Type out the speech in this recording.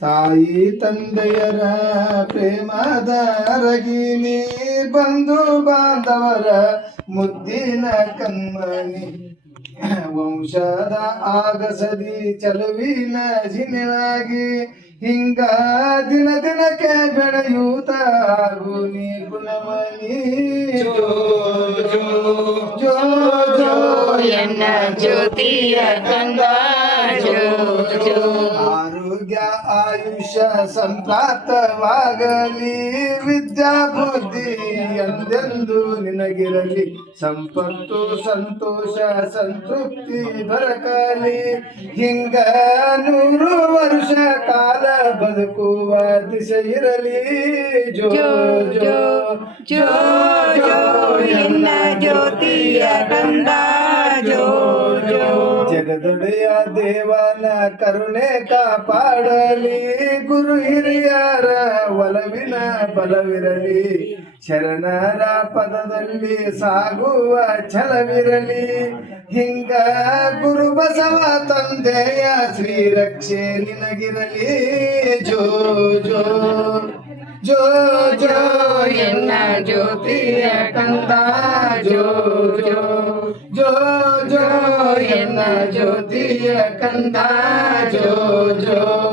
ತಾಯಿ ತಂದೆಯರ ಪ್ರೇಮದ ರಗಿನಿ ಬಂಧು ಬಾಂಧವರ ಮುದ್ದಿನ ಕಮ್ಮಣಿ ವಂಶದ ಆಗಸದಿ ಚಲುವಿನ ಜಿನಾಗಿ ಹಿಂಗ ದಿನ ದಿನಕ್ಕೆ ಬೆಳೆಯೂತ ಗುಣಿ ಗುಣಮಣಿ. ಜೋ ಜೋ ಜೋ ಎನ್ನ ಜ್ಯೋತಿಯ ಕಂದ. ಜೋ ಜೋ ಆಯುಷ್ಯ ಸಂಪ್ರಾಪ್ತವಾಗಲಿ ವಿದ್ಯಾ ಬುದ್ಧಿ ಎಂದೆಂದು ನಿನಗಿರಲಿ. ಸಂಪತ್ತು, ಸಂತೋಷ, ಸಂತೃಪ್ತಿ ಬರಕಲಿ. ಹಿಂಗ ನೂರು ವರ್ಷ ಕಾಲ ಬದುಕುವ ದಿಶೆ ಇರಲಿ. ಜೋ ಜೋ ಜೋ ಜೋ ಜ್ಯೋತಿಯ ಕಂದ ಜಗದೊಡೆಯ ದೇವನ ಕರುಣೆ ಕಾಪಾಡಲಿ. ಗುರು ಹಿರಿಯರ ಒಲವಿನ ಬಲವಿರಲಿ. ಶರಣರ ಪದದಲ್ಲಿ ಸಾಗುವ ಛಲವಿರಲಿ. ಹಿಂಗ ಗುರು ಬಸವ ತಂದೆಯ ಶ್ರೀರಕ್ಷೆ ನಿನಗಿರಲಿ. ಜೋ ಜೋ ಜೋ ಜೋ, ಎನ್ನ ಜ್ಯೋತಿಯ ಕಂದ. ಜೋ ಜೋ. ಜ್ಯೋತಿಯ ಕಂದ ಜೋ ಜೋ